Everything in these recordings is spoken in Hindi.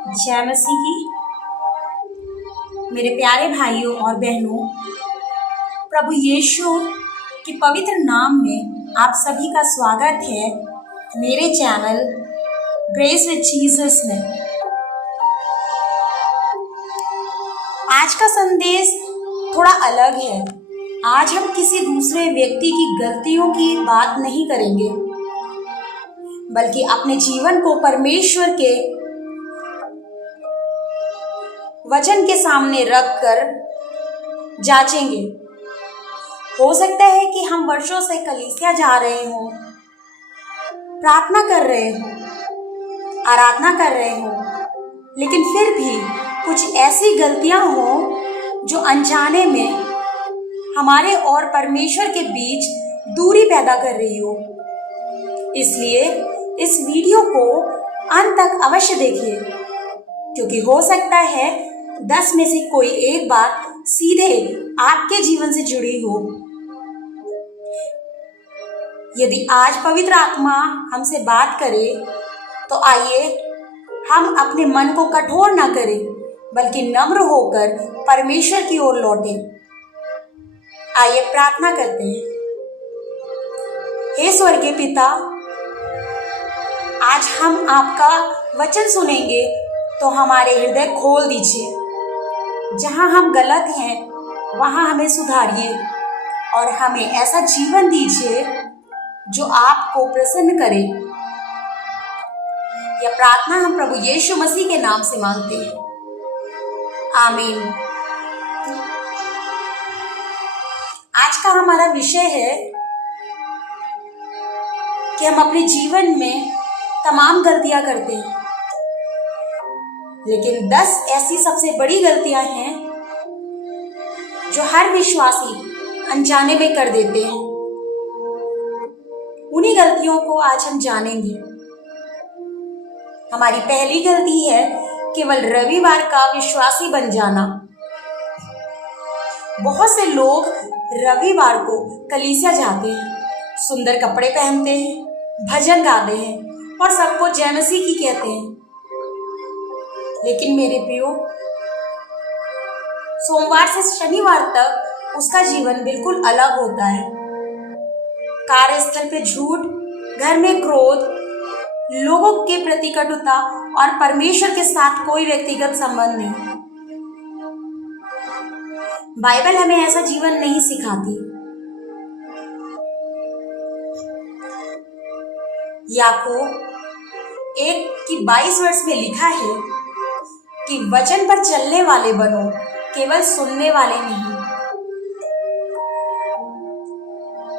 जय मसीह की। मेरे प्यारे भाइयों और बहनों, प्रभु यीशु के पवित्र नाम में आप सभी का स्वागत है मेरे चैनल ग्रेस विद जीसस में। आज का संदेश थोड़ा अलग है। आज हम किसी दूसरे व्यक्ति की गलतियों की बात नहीं करेंगे, बल्कि अपने जीवन को परमेश्वर के वचन के सामने रखकर जांचेंगे। हो सकता है कि हम वर्षों से कलीसिया जा रहे हों, प्रार्थना कर रहे हों, आराधना कर रहे हों, लेकिन फिर भी कुछ ऐसी गलतियां हों जो अनजाने में हमारे और परमेश्वर के बीच दूरी पैदा कर रही हो। इसलिए इस वीडियो को अंत तक अवश्य देखिए, क्योंकि हो सकता है 10 में से कोई एक बात सीधे आपके जीवन से जुड़ी हो। यदि आज पवित्र आत्मा हमसे बात करे तो आइए हम अपने मन को कठोर ना करें, बल्कि नम्र होकर परमेश्वर की ओर लौटें। आइए प्रार्थना करते हैं। हे स्वर्गीय पिता, आज हम आपका वचन सुनेंगे तो हमारे हृदय खोल दीजिए। जहाँ हम गलत हैं वहाँ हमें सुधारिए और हमें ऐसा जीवन दीजिए जो आपको प्रसन्न करे। यह प्रार्थना हम प्रभु यीशु मसीह के नाम से मांगते हैं, आमीन। आज का हमारा विषय है कि हम अपने जीवन में तमाम गलतियां करते हैं, लेकिन 10 ऐसी सबसे बड़ी गलतियां हैं जो हर विश्वासी अनजाने में कर देते हैं। उन्हीं गलतियों को आज हम जानेंगे। हमारी पहली गलती है केवल रविवार का विश्वासी बन जाना। बहुत से लोग रविवार को कलीसिया जाते हैं, सुंदर कपड़े पहनते हैं, भजन गाते हैं और सबको जय मसीह की कहते हैं। लेकिन मेरे प्रियो, सोमवार से शनिवार तक उसका जीवन बिल्कुल अलग होता है। कार्यस्थल पे झूठ, घर में क्रोध, लोगों के प्रति कटुता और परमेश्वर के साथ कोई व्यक्तिगत संबंध नहीं। बाइबल हमें ऐसा जीवन नहीं सिखाती। याकूब 1:22 में लिखा है कि वचन पर चलने वाले बनो, केवल सुनने वाले नहीं।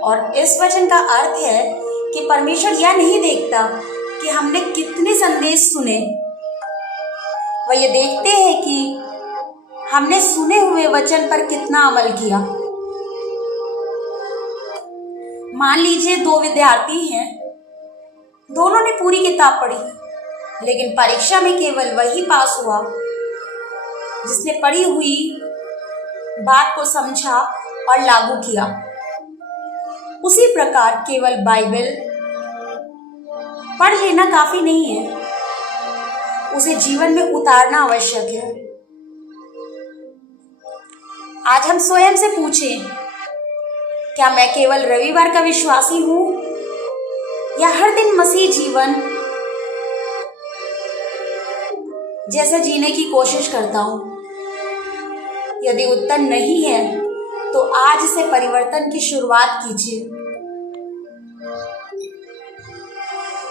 और इस वचन का अर्थ है कि परमेश्वर यह नहीं देखता कि हमने कितने संदेश सुने, वह ये देखते हैं कि हमने सुने हुए वचन पर कितना अमल किया। मान लीजिए 2 विद्यार्थी हैं, दोनों ने पूरी किताब पढ़ी, लेकिन परीक्षा में केवल वही पास हुआ जिसने पढ़ी हुई बात को समझा और लागू किया। उसी प्रकार केवल बाइबल पढ़ लेना काफी नहीं है, उसे जीवन में उतारना आवश्यक है। आज हम स्वयं से पूछें, क्या मैं केवल रविवार का विश्वासी हूं या हर दिन मसीह जीवन जैसा जीने की कोशिश करता हूं? यदि उत्तर नहीं है तो आज से परिवर्तन की शुरुआत कीजिए।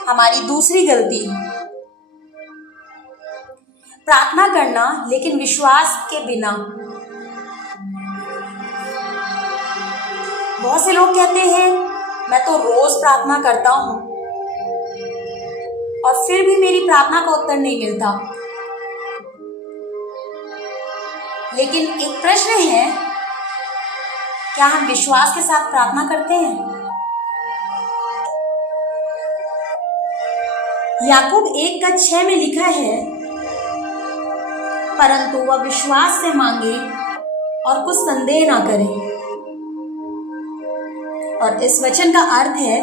हमारी दूसरी गलती, प्रार्थना करना लेकिन विश्वास के बिना। बहुत से लोग कहते हैं मैं तो रोज प्रार्थना करता हूं और फिर भी मेरी प्रार्थना का उत्तर नहीं मिलता। लेकिन एक प्रश्न है, क्या हम विश्वास के साथ प्रार्थना करते हैं? याकूब 1:6 में लिखा है, परंतु वह विश्वास से मांगे और कुछ संदेह ना करे। और इस वचन का अर्थ है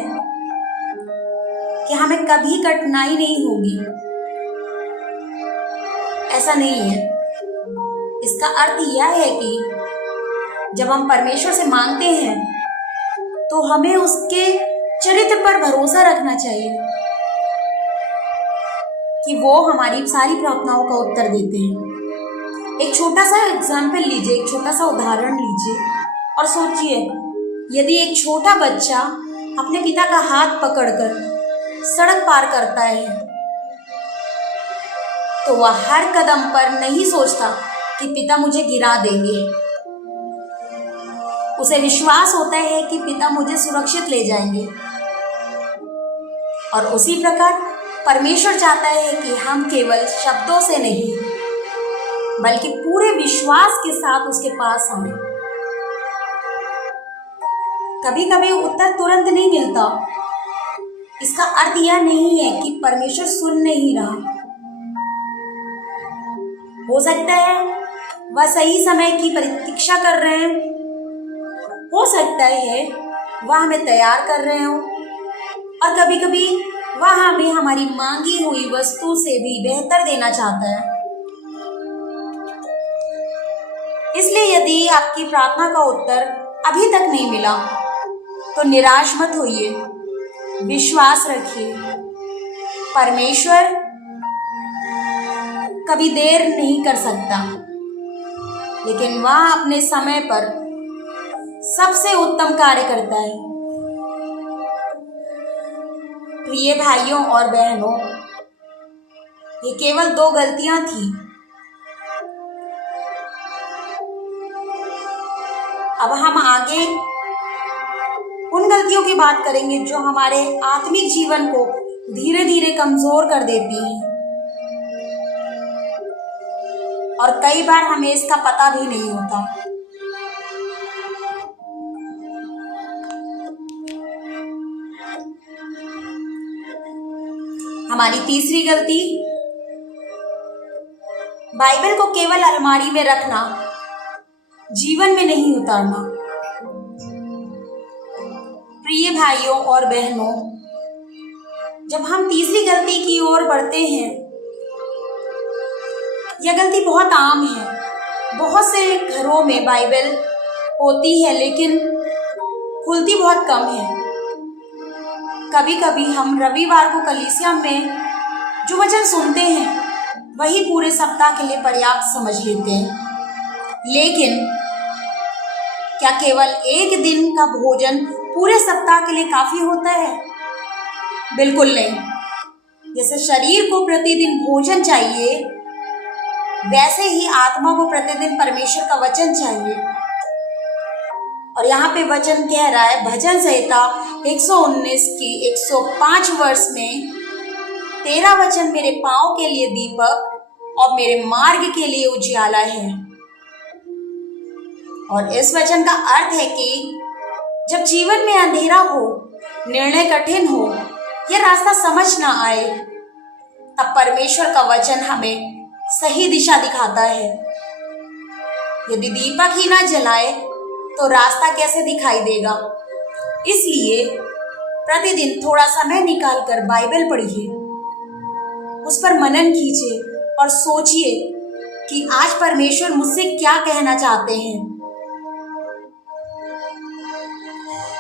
कि हमें कभी कठिनाई नहीं होगी। ऐसा नहीं है। इसका अर्थ यह है कि जब हम परमेश्वर से मांगते हैं तो हमें उसके चरित्र पर भरोसा रखना चाहिए कि वो हमारी सारी प्रार्थनाओं का उत्तर देते हैं। एक छोटा सा एग्जाम्पल लीजिए, एक छोटा सा उदाहरण लीजिए और सोचिए, यदि एक छोटा बच्चा अपने पिता का हाथ पकड़कर सड़क पार करता है तो वह हर कदम पर नहीं सोचता कि पिता मुझे गिरा देंगे। उसे विश्वास होता है कि पिता मुझे सुरक्षित ले जाएंगे। और उसी प्रकार परमेश्वर चाहता है कि हम केवल शब्दों से नहीं बल्कि पूरे विश्वास के साथ उसके पास आए। कभी कभी उत्तर तुरंत नहीं मिलता। इसका अर्थ यह नहीं है कि परमेश्वर सुन नहीं रहा। हो सकता है वह सही समय की प्रतीक्षा कर रहे हैं, हो सकता है वह हमें तैयार कर रहे हो, और कभी कभी वह हमें हमारी मांगी हुई वस्तु से भी बेहतर देना चाहता है। इसलिए यदि आपकी प्रार्थना का उत्तर अभी तक नहीं मिला तो निराश मत होइए, विश्वास रखिए। परमेश्वर कभी देर नहीं कर सकता, लेकिन वह अपने समय पर सबसे उत्तम कार्य करता है। प्रिय भाइयों और बहनों, ये केवल 2 गलतियां थी। अब हम आगे उन गलतियों की बात करेंगे जो हमारे आत्मिक जीवन को धीरे धीरे कमजोर कर देती हैं, और कई बार हमें इसका पता भी नहीं होता। हमारी तीसरी गलती, बाइबल को केवल अलमारी में रखना, जीवन में नहीं उतारना। प्रिय भाइयों और बहनों, जब हम तीसरी गलती की ओर बढ़ते हैं, यह गलती बहुत आम है। बहुत से घरों में बाइबल होती है लेकिन खुलती बहुत कम है। कभी कभी हम रविवार को कलीसिया में जो वचन सुनते हैं वही पूरे सप्ताह के लिए पर्याप्त समझ लेते हैं, लेकिन क्या केवल एक दिन का भोजन पूरे सप्ताह के लिए काफी होता है? बिल्कुल नहीं। जैसे शरीर को प्रतिदिन भोजन चाहिए, वैसे ही आत्मा को प्रतिदिन परमेश्वर का वचन चाहिए। और यहाँ पे वचन कह रहा है, भजन संहिता 119 की 105 वर्ष में, तेरा वचन मेरे पांव के लिए दीपक और मेरे मार्ग के लिए उजियाला है। और इस वचन का अर्थ है कि जब जीवन में अंधेरा हो, निर्णय कठिन हो या रास्ता समझ ना आए, तब परमेश्वर का वचन हमें सही दिशा दिखाता है। यदि दीपक ही ना जलाए तो रास्ता कैसे दिखाई देगा? इसलिए प्रतिदिन थोड़ा समय निकालकर बाइबल पढ़िए, उस पर मनन कीजिए और सोचिए कि आज परमेश्वर मुझसे क्या कहना चाहते हैं।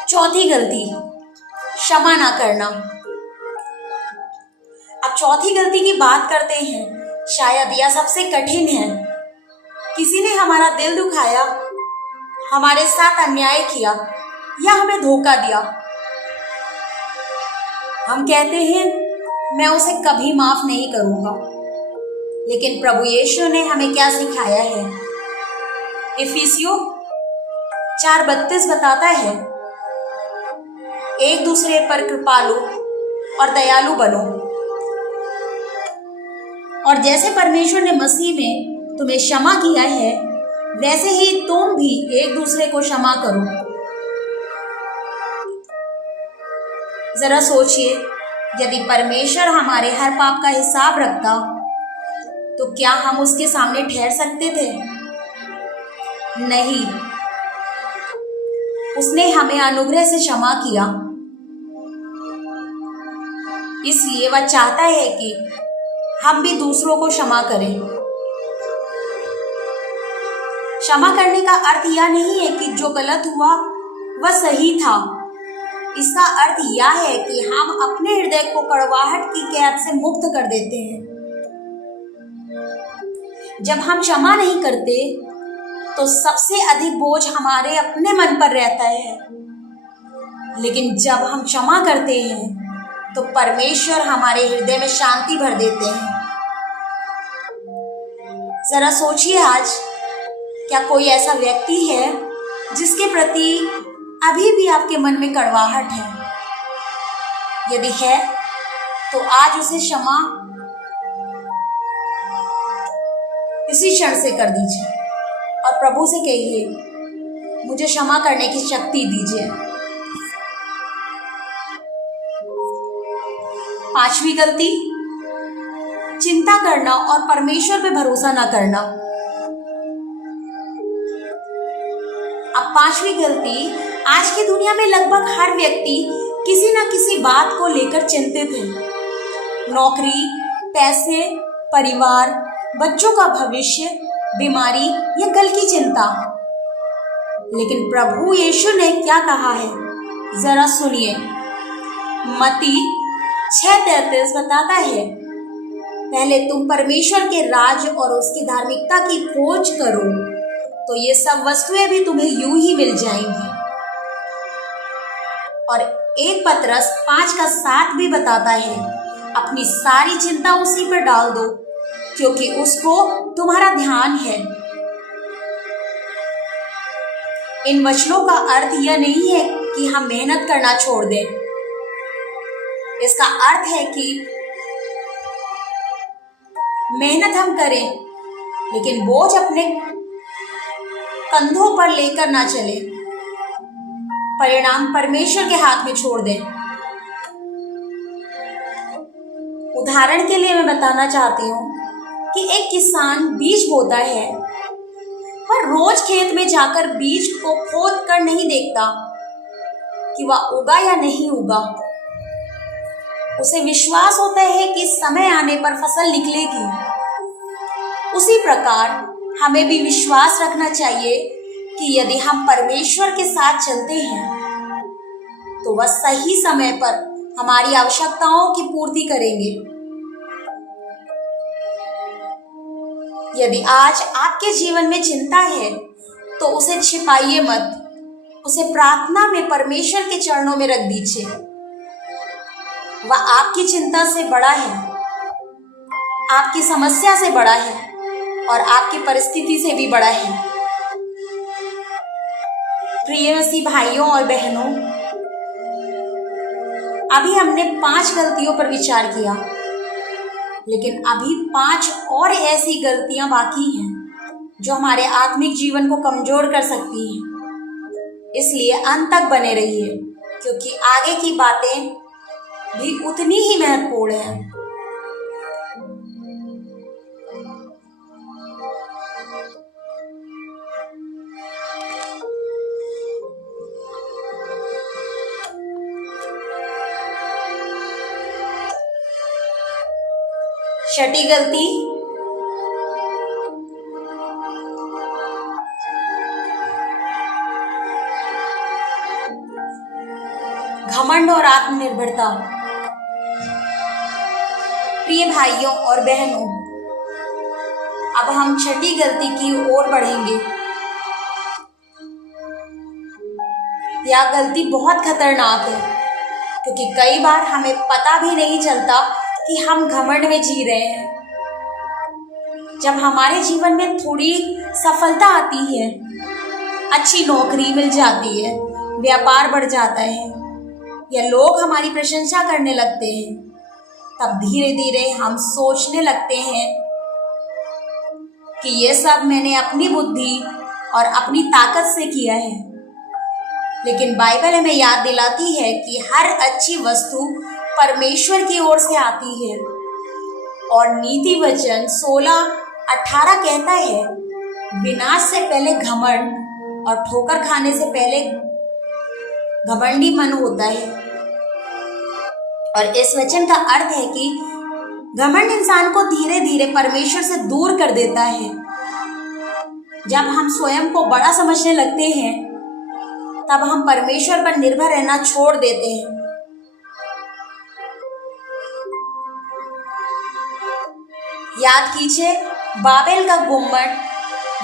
चौथी गलती, क्षमा ना करना। अब चौथी गलती की बात करते हैं। शायद यह सबसे कठिन है। किसी ने हमारा दिल दुखाया, हमारे साथ अन्याय किया या हमें धोखा दिया। हम कहते हैं, मैं उसे कभी माफ नहीं करूंगा। लेकिन प्रभु यीशु ने हमें क्या सिखाया है? इफिसियों 4:32 बताता है, एक दूसरे पर कृपालु और दयालु बनो, और जैसे परमेश्वर ने मसीह में तुम्हें क्षमा किया है, वैसे ही तुम भी एक दूसरे को क्षमा करो। जरा सोचिए, यदि परमेश्वर हमारे हर पाप का हिसाब रखता तो क्या हम उसके सामने ठहर सकते थे? नहीं। उसने हमें अनुग्रह से क्षमा किया, इसलिए वह चाहता है कि हम भी दूसरों को क्षमा करें। क्षमा करने का अर्थ यह नहीं है कि जो गलत हुआ वह सही था। इसका अर्थ यह है कि हम अपने हृदय को कड़वाहट की कैद से मुक्त कर देते हैं। जब हम क्षमा नहीं करते तो सबसे अधिक बोझ हमारे अपने मन पर रहता है, लेकिन जब हम क्षमा करते हैं तो परमेश्वर हमारे हृदय में शांति भर देते हैं। जरा सोचिए, आज क्या कोई ऐसा व्यक्ति है जिसके प्रति अभी भी आपके मन में कड़वाहट है? यदि है तो आज उसे क्षमा इसी क्षण से कर दीजिए और प्रभु से कहिए, मुझे क्षमा करने की शक्ति दीजिए। 5वीं गलती, चिंता करना और परमेश्वर पे भरोसा ना करना। अब 5वीं गलती, आज की दुनिया में लगभग हर व्यक्ति किसी न किसी बात को लेकर चिंतित है। नौकरी, पैसे, परिवार, बच्चों का भविष्य, बीमारी या कल की चिंता। लेकिन प्रभु यीशु ने क्या कहा है, जरा सुनिए। मत्ती 6:33 बताता है, पहले तुम परमेश्वर के राज और उसकी धार्मिकता की खोज करो तो ये सब वस्तुएं भी तुम्हें यूं ही मिल जाएंगी। और 1 पतरस 5:7 भी बताता है, अपनी सारी चिंता उसी पर डाल दो क्योंकि उसको तुम्हारा ध्यान है। इन वचनों का अर्थ यह नहीं है कि हम मेहनत करना छोड़ दें। इसका अर्थ है कि मेहनत हम करें, लेकिन बोझ अपने कंधों पर लेकर ना चले। परिणाम परमेश्वर के हाथ में छोड़ दें। उदाहरण के लिए मैं बताना चाहती हूँ कि एक किसान बीज बोता है पर रोज खेत में जाकर बीज को खोद कर नहीं देखता कि वह उगा या नहीं उगा। उसे विश्वास होता है कि समय आने पर फसल निकलेगी। उसी प्रकार हमें भी विश्वास रखना चाहिए कि यदि हम परमेश्वर के साथ चलते हैं तो वह सही समय पर हमारी आवश्यकताओं की पूर्ति करेंगे। यदि आज आपके जीवन में चिंता है तो उसे छिपाइए मत, उसे प्रार्थना में परमेश्वर के चरणों में रख दीजिए। वह आपकी चिंता से बड़ा है, आपकी समस्या से बड़ा है और आपकी परिस्थिति से भी बड़ा है। प्रिय मसीह भाइयों और बहनों, अभी हमने 5 गलतियों पर विचार किया, लेकिन अभी 5 और ऐसी गलतियां बाकी हैं जो हमारे आत्मिक जीवन को कमजोर कर सकती हैं। इसलिए अंत तक बने रहिए क्योंकि आगे की बातें भी उतनी ही महत्वपूर्ण हैं। छठी गलती, घमंड और आत्मनिर्भरता। प्रिय भाइयों और बहनों, अब हम छठी गलती की ओर बढ़ेंगे। यह गलती बहुत खतरनाक है क्योंकि कई बार हमें पता भी नहीं चलता कि हम घमंड में जी रहे हैं। जब हमारे जीवन में थोड़ी सफलता आती है, अच्छी नौकरी मिल जाती है, व्यापार बढ़ जाता है या लोग हमारी प्रशंसा करने लगते हैं, तब धीरे धीरे हम सोचने लगते हैं कि ये सब मैंने अपनी बुद्धि और अपनी ताकत से किया है। लेकिन बाइबल हमें याद दिलाती है कि हर अच्छी वस्तु परमेश्वर की ओर से आती है और नीति वचन 16:18 कहता है, विनाश से पहले घमंड और ठोकर खाने से पहले घमंडी मन होता है। और इस वचन का अर्थ है कि घमंड इंसान को धीरे धीरे परमेश्वर से दूर कर देता है। जब हम स्वयं को बड़ा समझने लगते हैं तब हम परमेश्वर पर निर्भर रहना छोड़ देते हैं। याद कीजिए, बाबेल का गुम्बद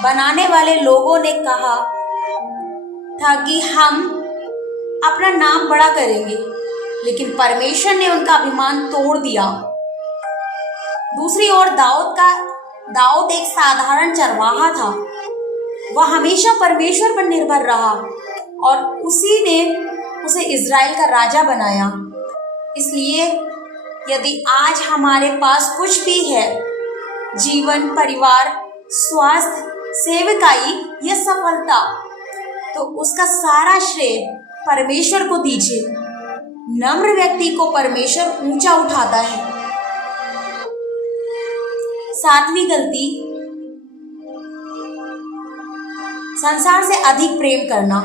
बनाने वाले लोगों ने कहा था कि हम अपना नाम बड़ा करेंगे, लेकिन परमेश्वर ने उनका अभिमान तोड़ दिया। दूसरी ओर दाऊद एक साधारण चरवाहा था। वह हमेशा परमेश्वर पर निर्भर रहा और उसी ने उसे इज़राइल का राजा बनाया। इसलिए यदि आज हमारे पास कुछ भी है, जीवन, परिवार, स्वास्थ्य, सेवकाई या सफलता, तो उसका सारा श्रेय परमेश्वर को दीजिए। नम्र व्यक्ति को परमेश्वर ऊंचा उठाता है। 7वीं गलती, संसार से अधिक प्रेम करना।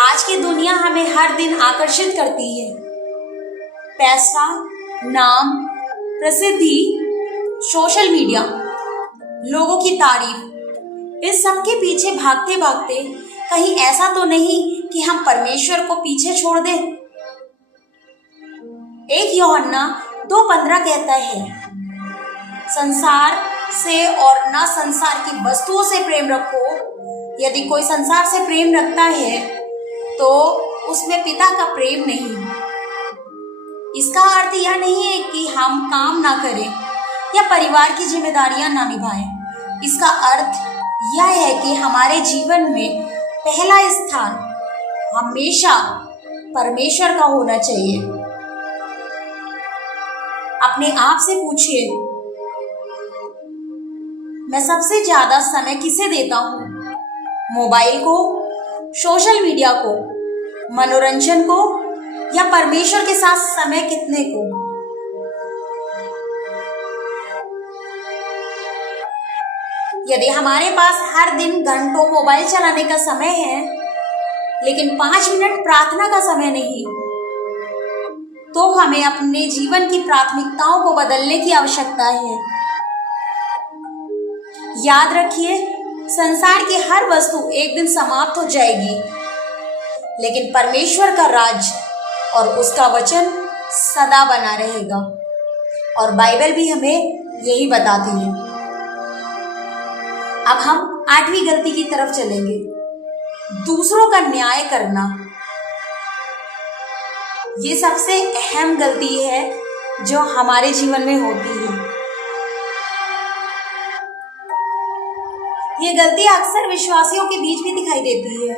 आज की दुनिया हमें हर दिन आकर्षित करती है। पैसा, नाम, प्रसिद्धि, सोशल मीडिया, लोगों की तारीफ, इस सब के पीछे भागते भागते कहीं ऐसा तो नहीं कि हम परमेश्वर को पीछे छोड़ दें। 1 यूहन्ना 2:15 कहता है, संसार से और न संसार की वस्तुओं से प्रेम रखो। यदि कोई संसार से प्रेम रखता है तो उसमें पिता का प्रेम नहीं। इसका अर्थ यह नहीं है कि हम काम ना करें या परिवार की जिम्मेदारियां ना निभाएं। इसका अर्थ यह है कि हमारे जीवन में पहला स्थान हमेशा परमेश्वर का होना चाहिए। अपने आप से पूछिए, मैं सबसे ज्यादा समय किसे देता हूँ? मोबाइल को, सोशल मीडिया को, मनोरंजन को या परमेश्वर के साथ समय कितने को? यदि हमारे पास हर दिन घंटों मोबाइल चलाने का समय है लेकिन 5 मिनट प्रार्थना का समय नहीं, तो हमें अपने जीवन की प्राथमिकताओं को बदलने की आवश्यकता है। याद रखिए, संसार की हर वस्तु एक दिन समाप्त हो जाएगी, लेकिन परमेश्वर का राज और उसका वचन सदा बना रहेगा। और बाइबल भी हमें यही बताती है। अब हम 8वीं गलती की तरफ चलेंगे, दूसरों का न्याय करना। ये सबसे अहम गलती है जो हमारे जीवन में होती है। ये गलती अक्सर विश्वासियों के बीच भी दिखाई देती है।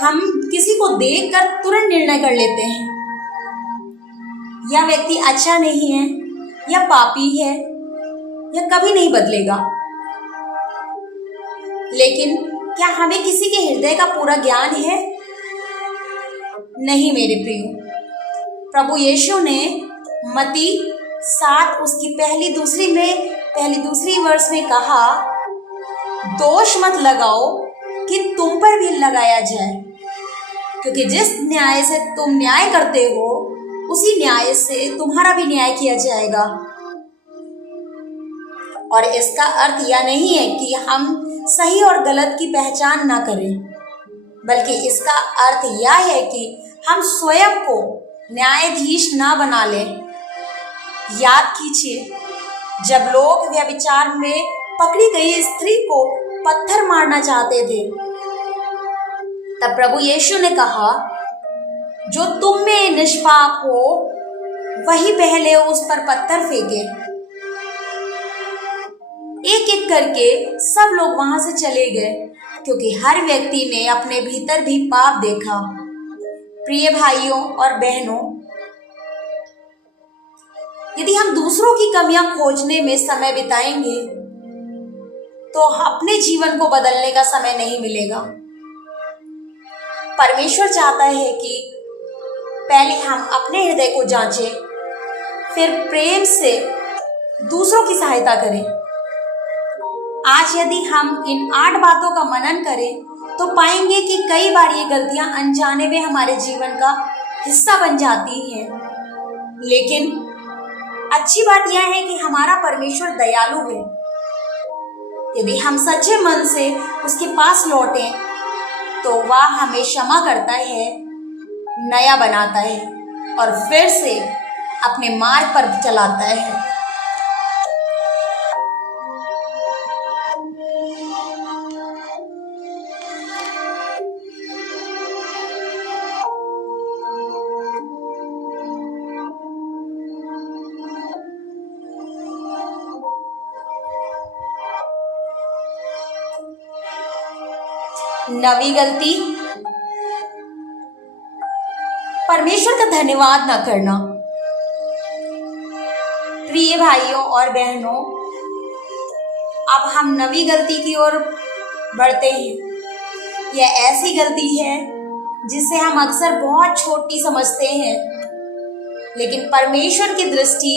हम किसी को देखकर तुरंत निर्णय कर लेते हैं, यह व्यक्ति अच्छा नहीं है, या पापी है, या कभी नहीं बदलेगा। लेकिन क्या हमें किसी के हृदय का पूरा ज्ञान है? नहीं मेरे प्रियो। प्रभु यीशु ने मत्ती 7 उसकी पहली दूसरी वर्ष में कहा, दोष मत लगाओ कि तुम पर भी लगाया जाए, क्योंकि जिस न्याय से तुम न्याय करते हो उसी न्याय से तुम्हारा भी न्याय किया जाएगा। और इसका अर्थ यह नहीं है कि हम सही और गलत की पहचान ना करें, बल्कि इसका अर्थ यह है कि हम स्वयं को न्यायाधीश ना बना लें। याद कीजिए, जब लोग व्यभिचार में पकड़ी गई स्त्री को पत्थर मारना चाहते थे, तब प्रभु यीशु ने कहा, जो तुम में निष्पाप हो वही पहले उस पर पत्थर फेंके। एक एक करके सब लोग वहां से चले गए, क्योंकि हर व्यक्ति ने अपने भीतर भी पाप देखा। प्रिय भाइयों और बहनों, यदि हम दूसरों की कमियां खोजने में समय बिताएंगे तो अपने जीवन को बदलने का समय नहीं मिलेगा। परमेश्वर चाहता है कि पहले हम अपने हृदय को जांचें, फिर प्रेम से दूसरों की सहायता करें। आज यदि हम इन 8 बातों का मनन करें तो पाएंगे कि कई बार ये गलतियां अनजाने में हमारे जीवन का हिस्सा बन जाती हैं, लेकिन अच्छी बात यह है कि हमारा परमेश्वर दयालु है। यदि हम सच्चे मन से उसके पास लौटें तो वह हमें क्षमा करता है, नया बनाता है और फिर से अपने मार्ग पर चलाता है। नवी गलती, परमेश्वर का धन्यवाद न करना। प्रिय भाइयों और बहनों, अब हम नवी गलती की ओर बढ़ते हैं। यह ऐसी गलती है जिसे हम अक्सर बहुत छोटी समझते हैं, लेकिन परमेश्वर की दृष्टि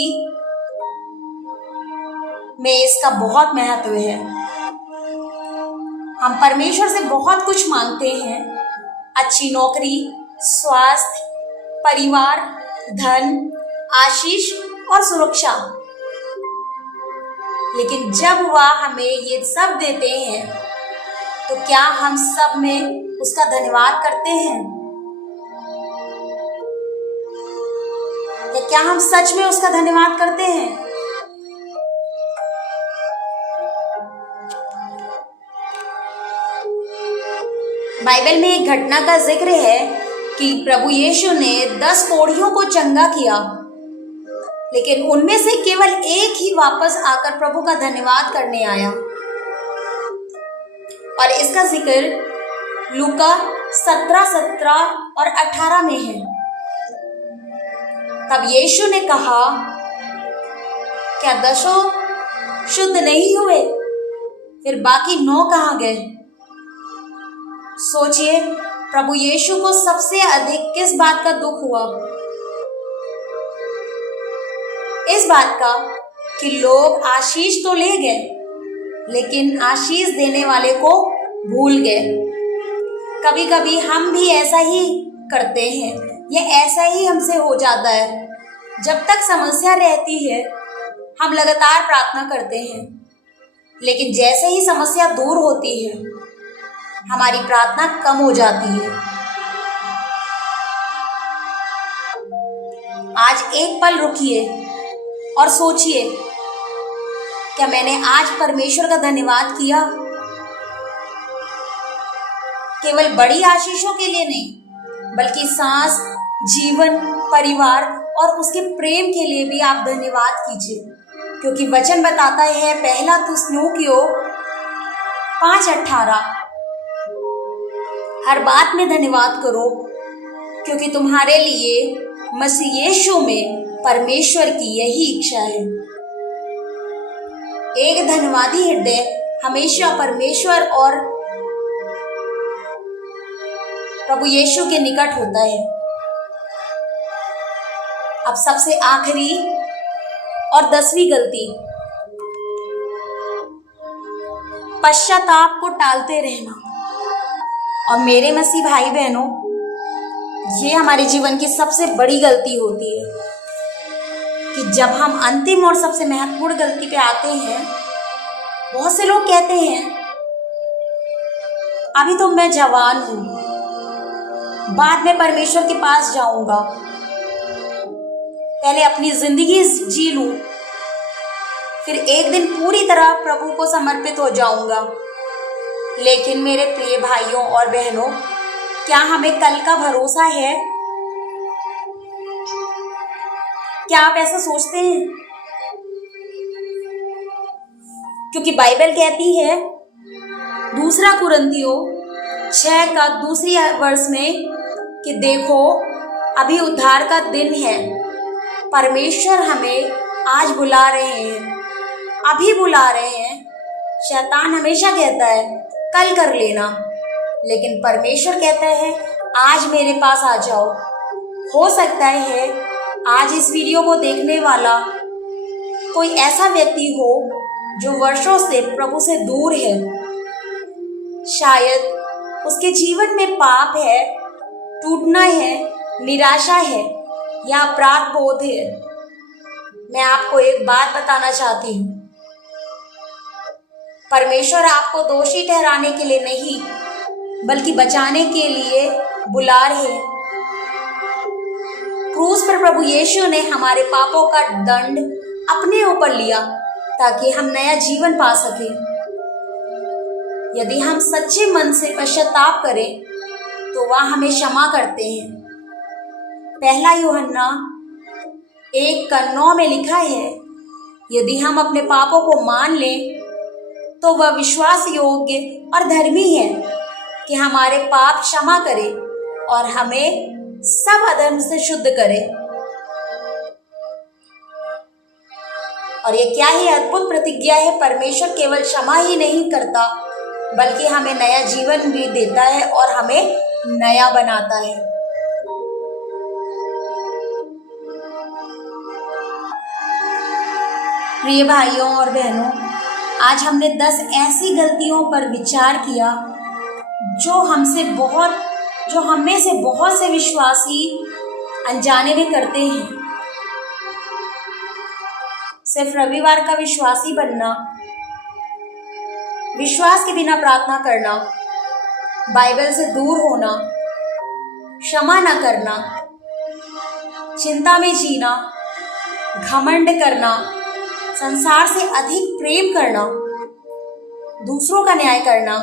में इसका बहुत महत्व है। हम परमेश्वर से बहुत कुछ मांगते हैं, अच्छी नौकरी, स्वास्थ्य, परिवार, धन, आशीष और सुरक्षा। लेकिन जब वह हमें ये सब देते हैं तो क्या हम सब में उसका धन्यवाद करते हैं? या क्या हम सच में उसका धन्यवाद करते हैं? बाइबल में एक घटना का जिक्र है कि प्रभु यीशु ने 10 कोढ़ियों को चंगा किया, लेकिन उनमें से केवल एक ही वापस आकर प्रभु का धन्यवाद करने आया। और इसका जिक्र लूका 17 और 18 में है। तब यीशु ने कहा, क्या 10 शुद्ध नहीं हुए? फिर बाकी 9 कहाँ गए? सोचिए, प्रभु यीशु को सबसे अधिक किस बात का दुख हुआ? इस बात का कि लोग आशीष तो ले गए, लेकिन आशीष देने वाले को भूल गए। कभी कभी हम भी ऐसा ही करते हैं, यह ऐसा ही हमसे हो जाता है। जब तक समस्या रहती है, हम लगातार प्रार्थना करते हैं, लेकिन जैसे ही समस्या दूर होती है, हमारी प्रार्थना कम हो जाती है। आज एक पल रुकिए और सोचिए, क्या मैंने आज परमेश्वर का धन्यवाद किया? केवल बड़ी आशीषों के लिए नहीं, बल्कि सांस, जीवन, परिवार और उसके प्रेम के लिए भी आप धन्यवाद कीजिए, क्योंकि वचन बताता है पहला थिस्सलुनीकियों 5:18, हर बात में धन्यवाद करो, क्योंकि तुम्हारे लिए मसीह यीशु में परमेश्वर की यही इच्छा है। एक धन्यवादी हृदय हमेशा परमेश्वर और प्रभु यीशु के निकट होता है। अब सबसे आखिरी और 10वीं गलती, पश्चाताप को टालते रहना। और मेरे मसीह भाई बहनों, ये हमारे जीवन की सबसे बड़ी गलती होती है कि जब हम अंतिम और सबसे महत्वपूर्ण गलती पे आते हैं, बहुत से लोग कहते हैं, अभी तो मैं जवान हूं, बाद में परमेश्वर के पास जाऊंगा, पहले अपनी जिंदगी जी लूं, फिर एक दिन पूरी तरह प्रभु को समर्पित हो जाऊंगा। लेकिन मेरे प्रिय भाइयों और बहनों, क्या हमें कल का भरोसा है? क्या आप ऐसा सोचते हैं? क्योंकि बाइबल कहती है 2 कुरिन्थियों 6 का 2 वर्ष में कि देखो, अभी उद्धार का दिन है, परमेश्वर हमें आज बुला रहे हैं, अभी बुला रहे हैं। शैतान हमेशा कहता है कल कर लेना, लेकिन परमेश्वर कहता है आज मेरे पास आ जाओ। हो सकता है आज इस वीडियो को देखने वाला कोई ऐसा व्यक्ति हो जो वर्षों से प्रभु से दूर है। शायद उसके जीवन में पाप है, टूटना है, निराशा है या अपराध बोध है। मैं आपको एक बात बताना चाहती हूँ, परमेश्वर आपको दोषी ठहराने के लिए नहीं बल्कि बचाने के लिए बुला रहे हैं। क्रूस पर प्रभु यीशु ने हमारे पापों का दंड अपने ऊपर लिया ताकि हम नया जीवन पा सके। यदि हम सच्चे मन से पश्चाताप करें तो वह हमें क्षमा करते हैं। पहला यूहन्ना 1:9 में लिखा है, यदि हम अपने पापों को मान लें तो वह विश्वास योग्य और धर्मी है कि हमारे पाप क्षमा करे और हमें सब अधर्म से शुद्ध करे। और ये क्या ही अद्भुत प्रतिज्ञा है। परमेश्वर केवल क्षमा ही नहीं करता बल्कि हमें नया जीवन भी देता है और हमें नया बनाता है। प्रिय भाइयों और बहनों, आज हमने 10 ऐसी गलतियों पर विचार किया जो हम में से बहुत से विश्वासी अनजाने में करते हैं। सिर्फ रविवार का विश्वासी बनना, विश्वास के बिना प्रार्थना करना, बाइबल से दूर होना, क्षमा न करना, चिंता में जीना, घमंड करना, संसार से अधिक प्रेम करना, दूसरों का न्याय करना,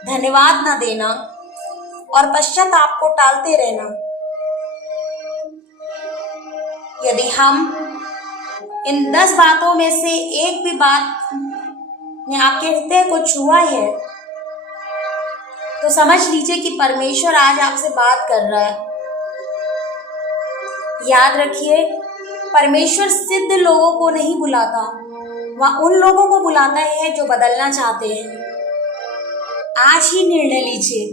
धन्यवाद न देना और पश्चाताप को टालते रहना। यदि हम इन 10 बातों में से एक भी बात ने आपके हृदय को छुआ है तो समझ लीजिए कि परमेश्वर आज आपसे बात कर रहा है। याद रखिए, परमेश्वर सिद्ध लोगों को नहीं बुलाता, वह उन लोगों को बुलाता है जो बदलना चाहते हैं। आज ही निर्णय लीजिए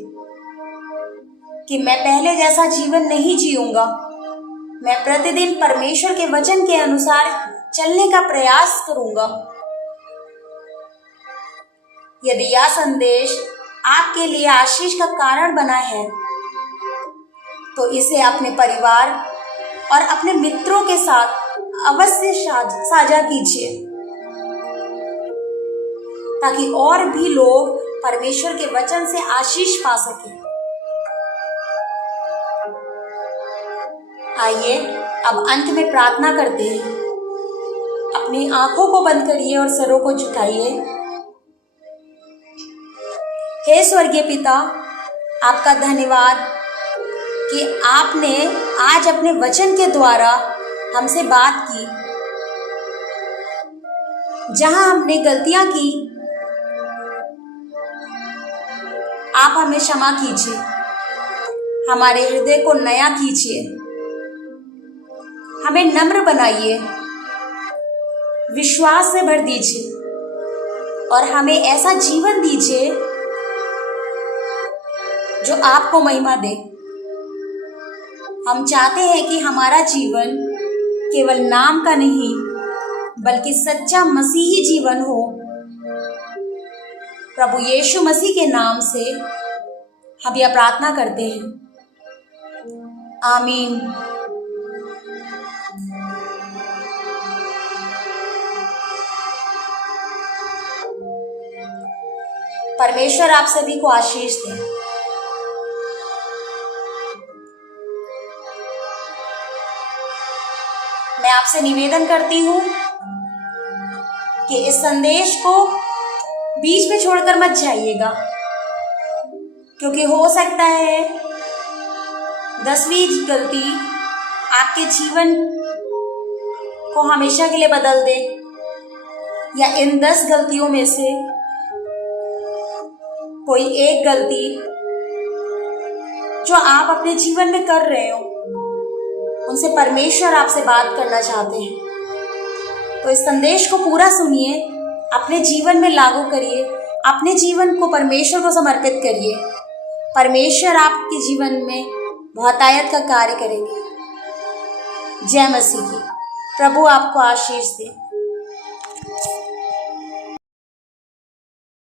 कि मैं पहले जैसा जीवन नहीं जीऊंगा। मैं प्रतिदिन परमेश्वर के वचन के अनुसार चलने का प्रयास करूंगा। यदि यह संदेश आपके लिए आशीष का कारण बना है तो इसे अपने परिवार और अपने मित्रों के साथ अवश्य साझा कीजिए ताकि और भी लोग परमेश्वर के वचन से आशीष पा सकें। आइए अब अंत में प्रार्थना करते हैं। अपनी आंखों को बंद करिए और सरों को झुकाइए। हे स्वर्गीय पिता, आपका धन्यवाद कि आपने आज अपने वचन के द्वारा हमसे बात की। जहां हमने गलतियां की, आप हमें क्षमा कीजिए, हमारे हृदय को नया कीजिए, हमें नम्र बनाइए, विश्वास से भर दीजिए और हमें ऐसा जीवन दीजिए जो आपको महिमा दे। हम चाहते हैं कि हमारा जीवन केवल नाम का नहीं बल्कि सच्चा मसीही जीवन हो। प्रभु यीशु मसीह के नाम से हम यह प्रार्थना करते हैं, आमीन। परमेश्वर आप सभी को आशीष दे। मैं आपसे निवेदन करती हूँ कि इस संदेश को बीच में छोड़कर मत जाइएगा, क्योंकि हो सकता है 10वीं गलती आपके जीवन को हमेशा के लिए बदल दे, या इन 10 गलतियों में से कोई एक गलती जो आप अपने जीवन में कर रहे हो, उनसे परमेश्वर आपसे बात करना चाहते हैं। तो इस संदेश को पूरा सुनिए, अपने जीवन में लागू करिए, अपने जीवन को परमेश्वर को समर्पित करिए। परमेश्वर आपके जीवन में बहुतायत का कार्य करेंगे। जय मसीह की। प्रभु आपको आशीष दे।